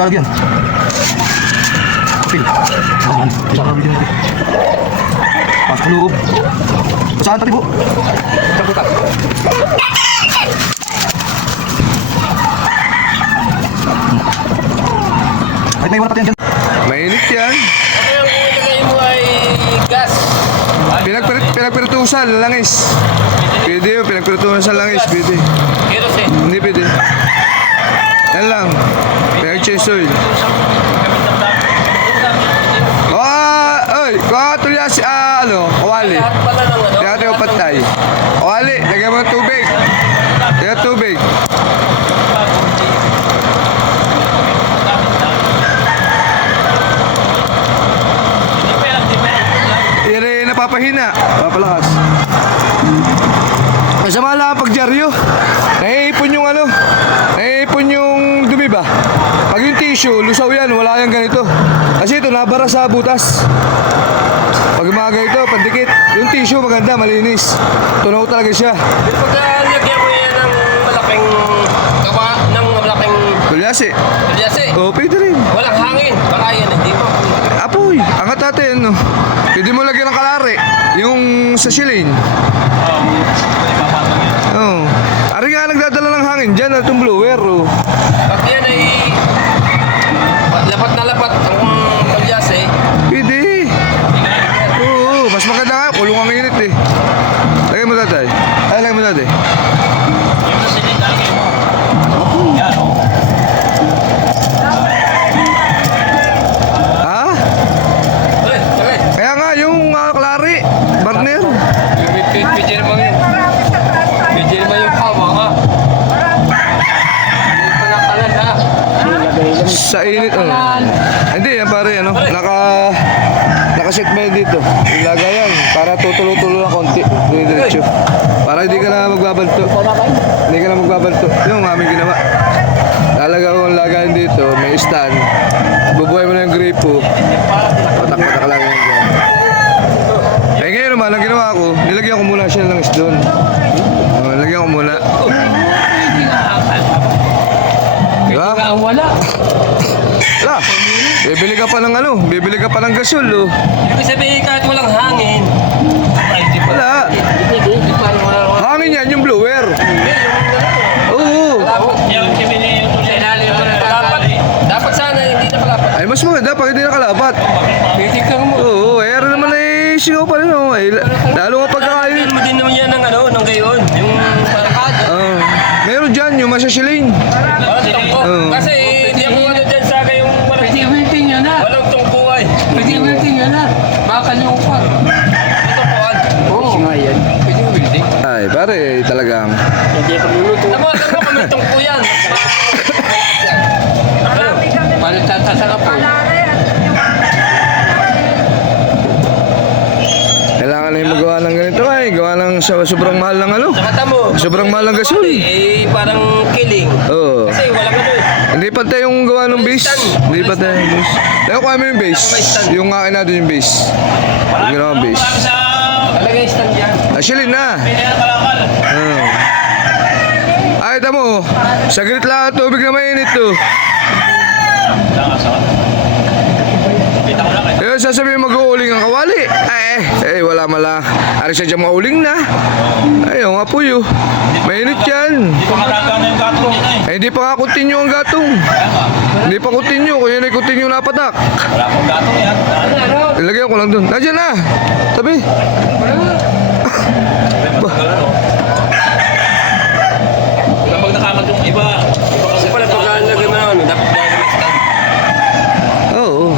lalagyan. Kapil. Ayan. Isang video natin. Pasok sa loob. Saan tati po? Saan po ta? Kahit may wala pati yan dyan. Mainit yan. Ano yung ilagay mo ay gas? Pinagpiritusan, langis. Pwede yun, pinagpiritusan sa langis, pwede. Kerosene. Hindi pwede. Yan lang. Pinag-chase oil. Oy, kuha si, kawali. Lahat pala ng ano? Kaya tayo patay. Kawali, lagyan mo ng tubig. Lagyan ng tubig. Ire napapahina. Papalakas. Masama lang pag dyaryo. Naiipon yung naiipon yung dumi ba? Pag yung tissue, lusaw yan, wala yan ganito. Kasi ito, nabara sa butas. Pag mga ganito, pandikit. Yung tissue maganda, malinis. Tunaw talaga siya. Pagka lagyan mo yan ng malaking gawa, ng malaking Tulyasi. kalyase, Oo, pwede rin. walang hangin. Baka yan, hindi mo. Apoy, angat natin, no? Pwede mo lagyan ng kalari. Yung sa silane. Oo. Ari nga nagdadala ng hangin dyan, itong blower, oh. Pag yan ay lapat na lapat ang kalyase, Pwede. Oo, mas maganda nga. Kulong ang init eh. Lagay mo tatay. Ay, lagay mo tatay. Ha? okay. Kaya nga, yung klari, partner. Pidyo naman yun. Pidyo naman yung kawa ka. Hindi ko nakalan na. Sa init, oh. Hindi, yan pare, naka-set ba yun dito? Ilagay yan, para tutulo-tulo ng konti. Diretso. Para hindi ka na magbabalto. Hindi ka na magbabalto. Yung aming ginawa. Lalagay ko ang lagayan dito, may stand. Bubuhay mo na yung gripo. Patak-patak lang yan dyan. Eh ngayon naman, ang ginawa ko, nilagyan ko muna siya ng doon. Nilagyan ko muna. Diba? Wala. Wala. Bibili ka pa ng bibili ka pa ng gasol, oh. Ibig sabihin kahit walang hangin, ay di pa. Wala. Hindi pa wala. Hangin yan, yung blower. Oo. Dapat sana hindi na palapat. Ay, mas maganda pag hindi nakalapat. Titignan mo. Oo, eh, naman ay singaw pa rin, oh. Ay, lalo nga pagkakain. Mo din naman yan ng gayon. Yung palakad. Meron dyan, yung masasilin. Walang tungko. Oo. Kasi hindi ako dyan sa akin yung Pwede-wilting yan na. walang tungko ay. Pwede-wilting yan na. Baka yung pan. Tungkoan. Oo. Pwede-wilting. Ay, pare, talagang. Tama kung may tungko yan. Para tatasaka po. Kailangan na yung magawa ng ganito, ay. Gawa ng sobrang mahal ng Nakata mo. Sobrang mahal ng gasol. Eh, parang killing. Oo. Kasi walang eh. Hindi pantay yung gawa ng base. Hindi pantay yung base. Kaya kuha mo yung base. Yung akin natin yung base. Yung ginawa ang base. Talagay stand yan. Actually na. Oo. Ay, tamo. Saglit lang ang tubig na mainit to. Ayun, sasabihin mag-uuling ang kawali. Wala mala. Ari siya dyan mauling na. Ayun nga po yun. Mainit yan. Hindi pa nga continue ang gatong. Hindi pa continue. Kung yun ay continue na patak. Wala akong gatong yan. Ilagyan ko lang dun. Nandiyan na. Tabi. Kapag nakamat yung iba kasi pala pagkalagay mo na dapat dahil may stand. Oo.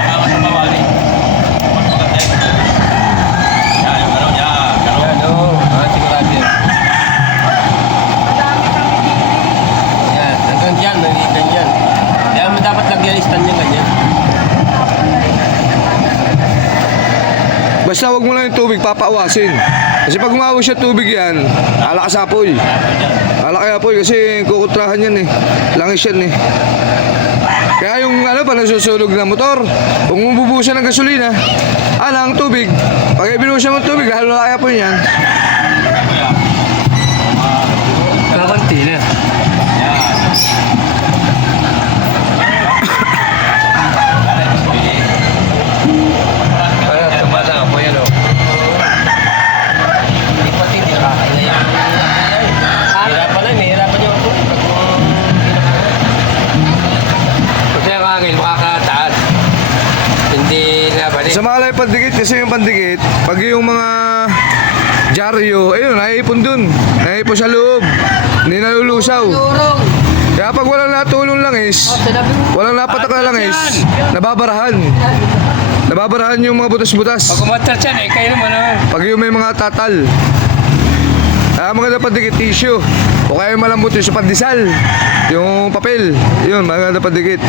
Nakamat sa mawali. Yan, yung gano'n yan. Yan, oo. Sigurado yan. Yan, hanggang dyan, nalitan yan. Kaya mo dapat lagyan yung stand yung ganyan. Basta wag mo lang yung tubig, papaawasin. Kasi pag umawas siya tubig yan, alakas apoy. Alakas apoy kasi kukontrahan yan eh. Langis yan eh. Kaya yung pa nasusunog na motor, kung umubusan ng gasolina, ang tubig. Pag ibinusan mo ng tubig, lalo na kaya apoy yan. Kakanti na. kasi yung pandikit, pag yung mga dyaryo, ayun, naiipon dun. Naiipon sa loob. Hindi nalulusaw. Kaya pag walang natulong langis, walang napatak na langis, nababarahan. Nababarahan yung mga butas-butas. Pag umatras yan, eh, kayo naman ah. Pag yung may mga tatal. Kaya maganda pandikit tissue. O kaya malambot yung sa pandesal. Yung papel. Yun, maganda pandikit.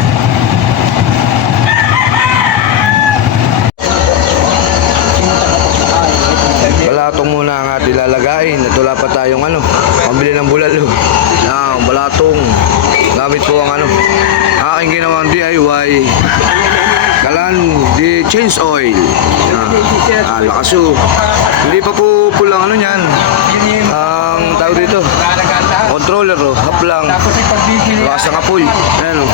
Balatong muna ang ating lalagain. At wala pa tayong pambili ng bulalo. Yan, balatong. Gamit po ang aking ginawang DIY. Kalan di change oil. Yan. Lakaso. Hindi pa po pulang yan. Ang tawag dito. Controller, hap lang. Tapos ipag-bigil Lakas ng apoy. Ayan o.